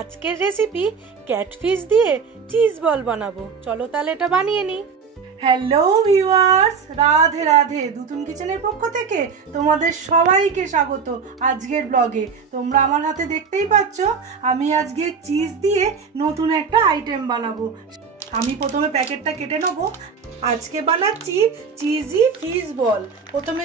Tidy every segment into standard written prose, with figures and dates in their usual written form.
আজকের recipe catfish দিয়ে cheese ball বানাবো। চলো তাহলে এটা বানিয়ে নিই। Hello viewers, Radhe Radhe. দুতুন কিচেনের পক্ষ থেকে তোমাদের সবাইকে স্বাগত আজকের ব্লগে। তোমরা আমার হাতে দেখতেই পাচ্ছ, আমি আজকে চিজ দিয়ে নতুন একটা আইটেম বানাবো। আমি প্রথমে প্যাকেটটা কেটে নেবো। আজকে বানাচ্ছি চিজি ফিশ বল। প্রথমে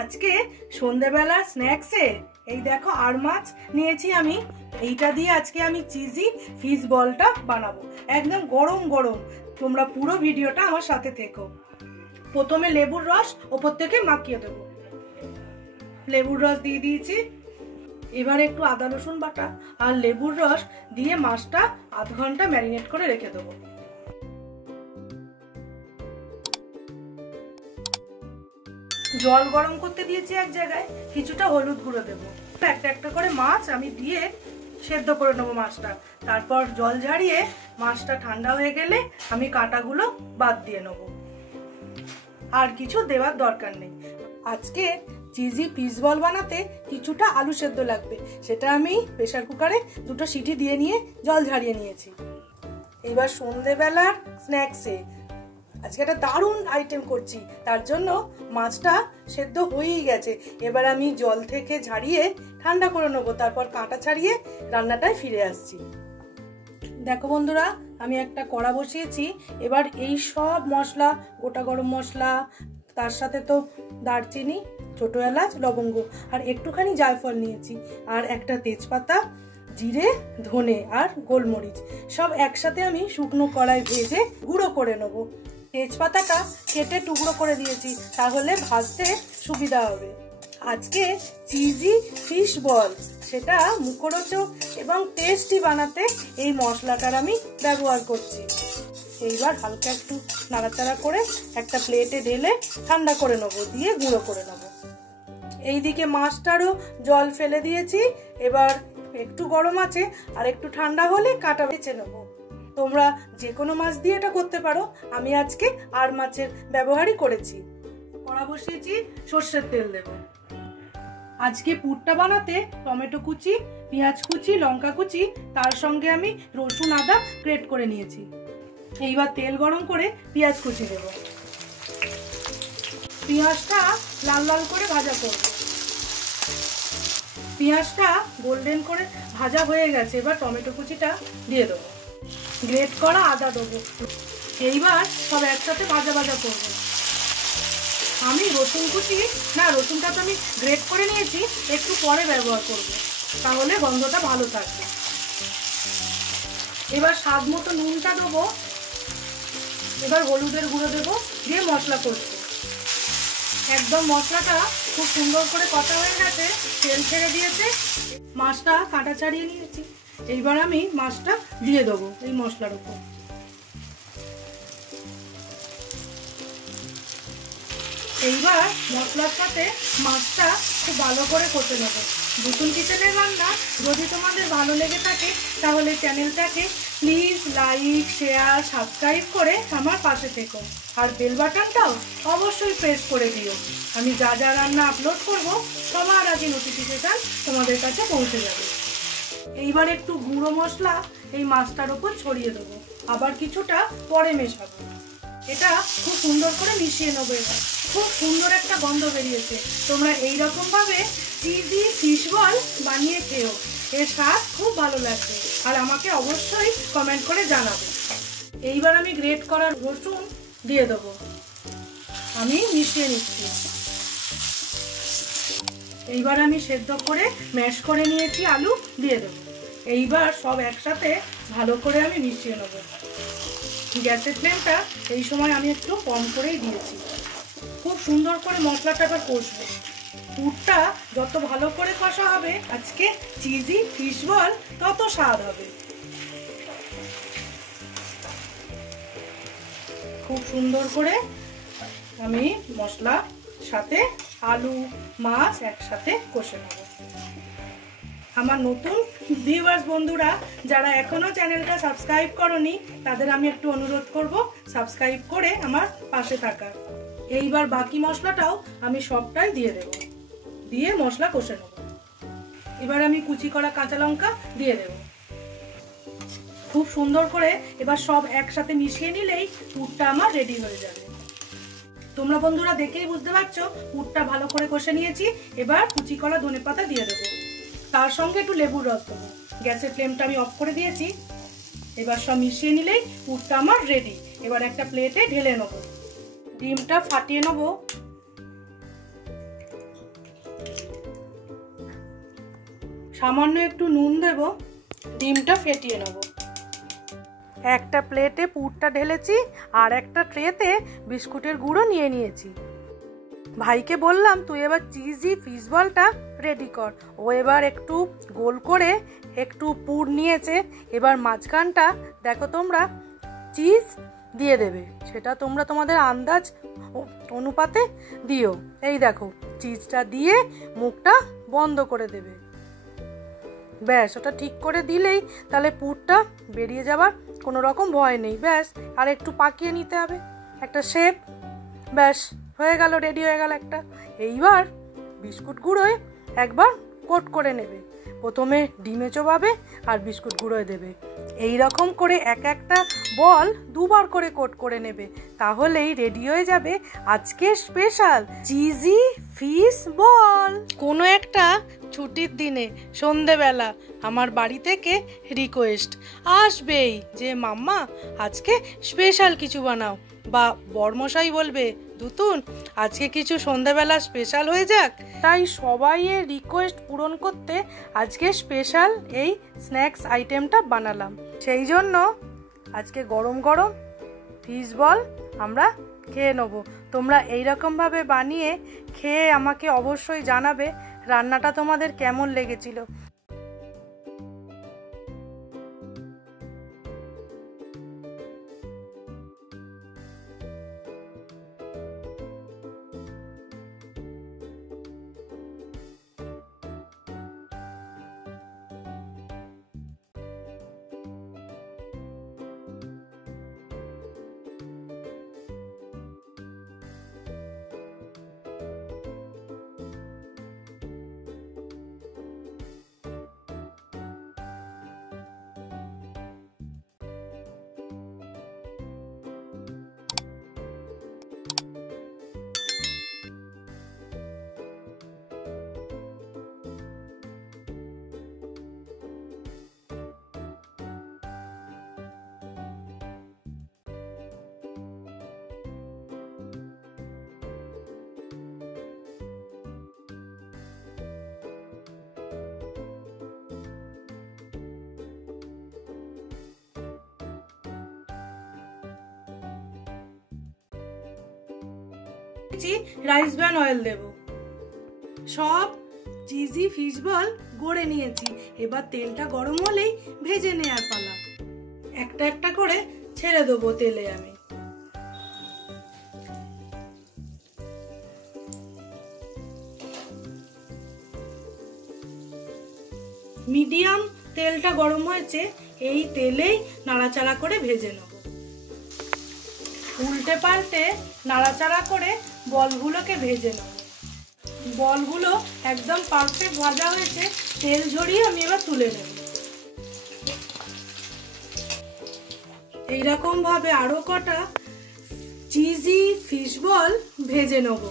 আজকে সন্ধ্যেবেলা স্ন্যাক্সে এই দেখো আর মাছ নিয়েছি আমি। এইটা দিয়ে আজকে আমি চিজি ফিশ বলটা বানাবো, একদম গরম গরম। তোমরা পুরো ভিডিওটা আমার সাথে থেকো। প্রথমে লেবুর রস ওপর থেকে মাখিয়ে দেবো। লেবুর রস দিয়ে দিয়েছি। এবার একটু আদা রসুন বাটা আর লেবুর রস দিয়ে মাছটা আধ ঘন্টা ম্যারিনেট করে রেখে দেবো। জল গরম করতে দিয়েছি এক জায়গায়, কিছুটা হলুদ গুঁড়ো দেবো। একটা একটা করে মাছ আমি দিয়ে সেদ্ধ করে নেবো মাছটা। তারপর জল ঝাড়িয়ে মাছটা ঠান্ডা হয়ে গেলে আমি কাঁটাগুলো বাদ দিয়ে নেবো। আর কিছু দেওয়ার দরকার নেই। আজকে চিজি ফিশ বল বানাতে কিছুটা আলু সেদ্ধ লাগবে, সেটা আমি প্রেসার কুকারে 2টো সিটি দিয়ে নিয়ে জল ঝাড়িয়ে নিয়েছি। এবার সন্ধ্যেবেলার স্ন্যাক্সে আজকে একটা দারুণ আইটেম করছি, তার জন্য মাছটা সেদ্ধ হয়েই গেছে। এবার আমি জল থেকে ঝাড়িয়ে ঠান্ডা করে নেবো, তারপর কাঁটা ছাড়িয়ে রান্নাটায় ফিরে আসছি। দেখো বন্ধুরা, আমি একটা কড়া বসিয়েছি। এবার এই সব মশলা, গোটা গরম মশলা, তার সাথে তো দারচিনি, ছোট এলাচ, লবঙ্গ আর একটুখানি জায়ফল নিয়েছি, আর একটা তেজপাতা, জিরে, ধনে আর গোলমরিচ সব একসাথে আমি শুকনো কড়াই ভেজে গুঁড়ো করে নেবো। তেজপাতাটা কেটে টুকরো করে দিয়েছি, তাহলে ভাজতে সুবিধা হবে। আজকে চিজি ফিশ বল, সেটা মুখরোচক এবং টেস্টি বানাতে এই মশলাটার আমি ব্যবহার করছি। এইবার হালকা একটু নাড়াচাড়া করে একটা প্লেটে ঢেলে ঠান্ডা করে নেবো, দিয়ে গুঁড়ো করে নেবো। এইদিকে মাছটারও জল ফেলে দিয়েছি। এবার একটু গরম আছে, আর একটু ঠান্ডা হলে কাটা বেছে নেবো। তোমরা যে কোনো মাছ দিয়ে এটা করতে পারো, আমি আজকে আর মাছের ব্যবহারই করেছি। কড়া বসিয়েছি, সর্ষের তেল দেব। আজকে পুরটা বানাতে টমেটো কুচি, পেঁয়াজ কুচি, লঙ্কা কুচি, তার সঙ্গে আমি রসুন আদা গ্রেট করে নিয়েছি। এইবার তেল গরম করে পেঁয়াজ কুচি দেব। পেঁয়াজটা লাল লাল করে ভাজা করব। পেঁয়াজটা গোল্ডেন করে ভাজা হয়ে গেছে। এবার টমেটো কুচিটা দিয়ে দেবো, গ্রেট করা আদা দেবো। এইবার সব একসাথে ভাজা ভাজা করবো। আমি রসুন কুচি না, রসুনটা তো আমি গ্রেট করে নিয়েছি, একটু পরে ব্যবহার করব, তাহলে গন্ধটা ভালো থাকবে। এবার স্বাদ মতো নুনটা দেবো। এবার হলুদের গুঁড়ো দেবো, দিয়ে মশলা করছি। একদম মশলাটা খুব সুন্দর করে কষা হয়ে গেছে, তেল ছেড়ে দিয়েছে। মাছটা কাঁটা ছাড়িয়ে নিয়েছি। এইবার আমি মাছটা দিয়ে দেবো এই মশলার উপর। এইবার মশলার সাথে মাছটা খুব ভালো করে কষে নেব। দুতুন কিচেনের রান্না যদি তোমাদের ভালো লেগে থাকে, তাহলে চ্যানেলটাকে প্লিজ লাইক, শেয়ার, সাবস্ক্রাইব করে আমার পাশে থেকো। আর বেল বাটনটাও অবশ্যই প্রেস করে দিও। আমি যা যা রান্না আপলোড করব, সবার আগে নোটিফিকেশন তোমাদের কাছে পৌঁছে যাবে। এইবার একটু গুঁড়ো মশলা এই মাছটার উপর ছড়িয়ে দেবো, আবার কিছুটা পরে মেশাবো। এটা খুব সুন্দর করে মিশিয়ে নেবো। এবার খুব সুন্দর একটা গন্ধ বেরিয়েছে। তোমরা এইরকম ভাবে চিজি ফিশ বল বানিয়ে খেও, এর স্বাদ খুব ভালো লাগবে। আর আমাকে অবশ্যই কমেন্ট করে জানাবে। এইবার আমি গ্রেট করা রসুন দিয়ে দেবো, আমি মিশিয়ে নিচ্ছি। এইবার আমি সেদ্ধ করে ম্যাশ করে নিয়েছি আলু দিয়ে দেবো। এইবার সব একসাথে ভালো করে আমি মিশিয়ে নেব। গ্যাসের ফ্লেমটা এই সময় আমি একটু কম করেই দিয়েছি। খুব সুন্দর করে মশলাটা আবার কষবো। পুরটা যত ভালো করে কষা হবে, আজকে চিজি ফিশ বল তত স্বাদ হবে। খুব সুন্দর করে আমি মশলা সাথে আলু, মাছ একসাথে কষে নেব। আমার নতুন ভিউয়ার্স বন্ধুরা যারা এখনো চ্যানেলটা সাবস্ক্রাইব করনি, তাদের আমি একটু অনুরোধ করব সাবস্ক্রাইব করে আমার পাশে থাকার। এইবার বাকি মশলাটাও আমি সবটাই দিয়ে দেব, দিয়ে মশলা কষে নেব। এবার আমি কুচি করা কাঁচা লঙ্কা দিয়ে দেব। খুব সুন্দর করে এবার সব একসাথে মিশিয়ে নিলেই পুরটা আমার রেডি হয়ে যাবে। তোমরা বন্ধুরা দেখেই বুঝতে পারছো পুরটা ভালো করে কষে নিয়েছি। এবার কুচি করা ধনেপাতা দিয়ে দেবো, তার সঙ্গে একটু লেবুর রস দেবো। গ্যাসের ফ্লেমটা আমি অফ করে দিয়েছি। এবার সব মিশিয়ে নিলেই পুরটা আমার রেডি। এবার একটা প্লেটে ঢেলে নেবো। ডিমটা ফাটিয়ে নেবো। সামান্য একটু নুন দেব, ডিমটা ফেটিয়ে নেব। একটা প্লেটে পুরটা ঢেলেছি আর একটা ট্রেতে বিস্কুটের গুঁড়ো নিয়ে নিয়েছি। ভাইকে বললাম তুই এবার চিজি ফিশ বলটা রেডি কর। ও এবার একটু গোল করে একটু পুর নিয়েছে। এবার মাঝখানটা দেখো তোমরা চিজ দিয়ে দেবে, সেটা তোমরা তোমাদের আন্দাজ অনুপাতে দিও। এই দেখো চিজটা দিয়ে মুখটা বন্ধ করে দেবে। ব্যাস, ওটা ঠিক করে দিলেই তাহলে পুরটা বেরিয়ে যাবার কোনো রকম ভয় নেই। ব্যাস, আর একটু পাকিয়ে নিতে হবে একটা শেপ। ব্যাস হয়ে গেল, রেডি হয়ে গেল একটা। এইবার বিস্কুট গুঁড়োয় একবার কোট করে নেবে। প্রথমে ডিমে চোবাবে আর বিস্কুট গুঁড়োয় দেবে। এই রকম করে এক একটা বল দুবার করে কোট করে নেবে, তাহলেই রেডি হয়ে যাবে আজকের স্পেশাল চিজি ফিশ বল। কোনো একটা ছুটির দিনে সন্ধেবেলা আমার বাড়ি থেকে রিকোয়েস্ট আসবেই যে মাম্মা আজকে স্পেশাল কিছু বানাও, বা বরমশাই বলবে দুতুন আজকে কিছু সন্ধেবেলা স্পেশাল হয়ে যাক। তাই সবাইয়ের রিকোয়েস্ট পূরণ করতে আজকে স্পেশাল এই স্ন্যাক্স আইটেমটা বানালাম। সেই জন্য আজকে গরম গরম ফিশ বল আমরা খেয়ে নেব। তোমরা এইরকমভাবে বানিয়ে খেয়ে আমাকে অবশ্যই জানাবে রান্নাটা তোমাদের কেমন লেগেছিল। রাইস ব্র্যান অয়েল দেব। সব চিজি ফিশ বল গড়ে নিয়েছি। এবার তেলটা গরম হলেই ভেজে নেওয়ার পালা। একটা একটা করে ছেড়ে দেবো তেলে আমি। মিডিয়াম তেলটা গরম হয়েছে, এই তেলেই নাড়াচাড়া করে ভেজে নেব। উল্টে পাল্টে নাড়াচাড়া করে বলগুলোকে ভেজে নেব। বলগুলো একদম পারফেক্ট ভাজা হয়েছে, তেল ঝরিয়ে আমি এবার তুলে নেব। এইরকম ভাবে আরো কটা চিজি ফিশ বল ভেজে নেব।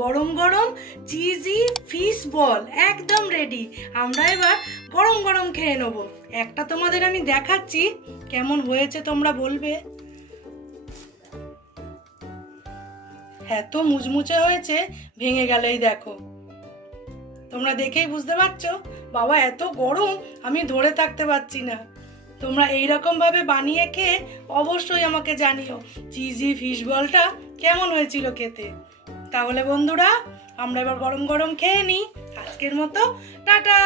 গরম গরম চিজি ফিশ বল একদম রেডি। আমরা এবার গরম গরম খেয়ে নেব। একটা তোমাদের আমি দেখাচ্ছি কেমন হয়েছে, তোমরা বলবে। এত মুচমুচে হয়েছে, ভেঙে গেল। এই দেখো, তোমরা দেখেই বুঝতে পারছো বাবা এত গরম আমি ধরে থাকতে পারছি না। তোমরা এইরকম ভাবে বানিয়ে খেয়ে অবশ্যই আমাকে জানিও চিজি ফিশ বলটা কেমন হয়েছিল খেতে। তাহলে বন্ধুরা আমরা এবার গরম গরম খেয়ে নিই। আজকের মতো টাটা।